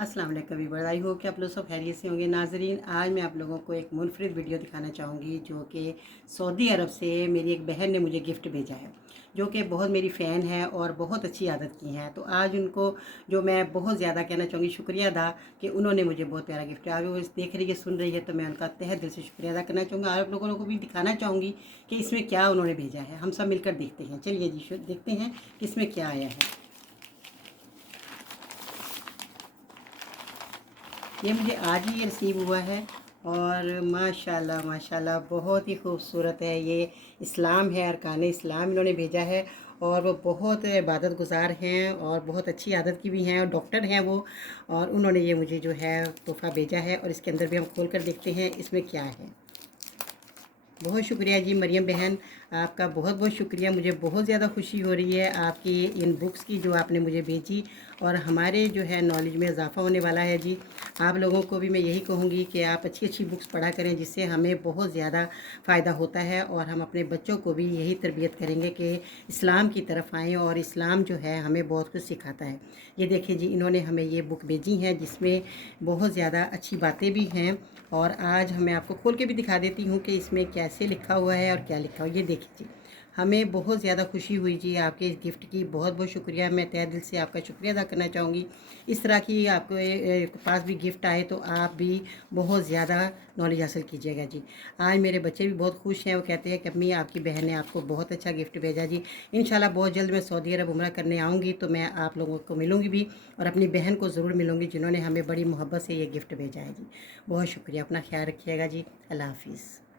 अस्सलाम वालेकुम viewers, I hope कि आप लोग सब खैरियत से होंगे। नाजरीन, आज मैं आप लोगों को एक मुनफरिद वीडियो दिखाना चाहूँगी जो कि सऊदी अरब से मेरी एक बहन ने मुझे गिफ्ट भेजा है, जो कि बहुत मेरी फ़ैन है और बहुत अच्छी आदत की हैं। तो आज उनको जो मैं बहुत ज़्यादा कहना चाहूँगी शुक्रिया अदा कि उन्होंने मुझे बहुत प्यारा गिफ्ट दिया। वो देख रही है, सुन रही है, तो मैं उनका तहे दिल से शुक्रिया अदा करना चाहूँगी। आप लोगों को भी दिखाना चाहूँगी कि इसमें क्या उन्होंने भेजा है। हम सब मिलकर देखते हैं। चलिए जी, देखते हैं कि इसमें क्या आया है। ये मुझे आज ही रिसीव हुआ है और माशाल्लाह माशाल्लाह बहुत ही खूबसूरत है। ये इस्लाम है, अरकान इस्लाम इन्होंने भेजा है और वो बहुत इबादत गुजार हैं और बहुत अच्छी आदत की भी हैं और डॉक्टर हैं वो। और उन्होंने ये मुझे जो है तोहफ़ा भेजा है और इसके अंदर भी हम खोल कर देखते हैं इसमें क्या है। बहुत शुक्रिया जी मरियम बहन, आपका बहुत बहुत शुक्रिया। मुझे बहुत ज़्यादा खुशी हो रही है आपकी इन बुक्स की जो आपने मुझे भेजी और हमारे जो है नॉलेज में इजाफ़ा होने वाला है जी। आप लोगों को भी मैं यही कहूँगी कि आप अच्छी अच्छी बुक्स पढ़ा करें, जिससे हमें बहुत ज़्यादा फ़ायदा होता है और हम अपने बच्चों को भी यही तरबियत करेंगे कि इस्लाम की तरफ आएँ और इस्लाम जो है हमें बहुत कुछ सिखाता है। ये देखिए जी, इन्होंने हमें ये बुक भेजी है जिसमें बहुत ज़्यादा अच्छी बातें भी हैं और आज मैं आपको खोल के भी दिखा देती हूँ कि इसमें कैसे लिखा हुआ है और क्या लिखा हुआ है। ये देखिए जी, हमें बहुत ज़्यादा खुशी हुई जी आपके इस गिफ्ट की। बहुत बहुत शुक्रिया, मैं तहे दिल से आपका शुक्रिया अदा करना चाहूँगी। इस तरह की आपको पास भी गिफ्ट आए तो आप भी बहुत ज़्यादा नॉलेज हासिल कीजिएगा जी। आज मेरे बच्चे भी बहुत खुश हैं, वो कहते हैं कि अम्मी आपकी बहन ने आपको बहुत अच्छा गिफ्ट भेजा जी। इंशाल्लाह बहुत जल्द मैं सऊदी अरब उम्रा करने आऊँगी तो मैं आप लोगों को मिलूँगी भी और अपनी बहन को ज़रूर मिलूँगी जिन्होंने हमें बड़ी मोहब्बत से ये गिफ्ट भेजा है जी। बहुत शुक्रिया, अपना ख्याल रखिएगा जी। अल्लाह हाफिज़।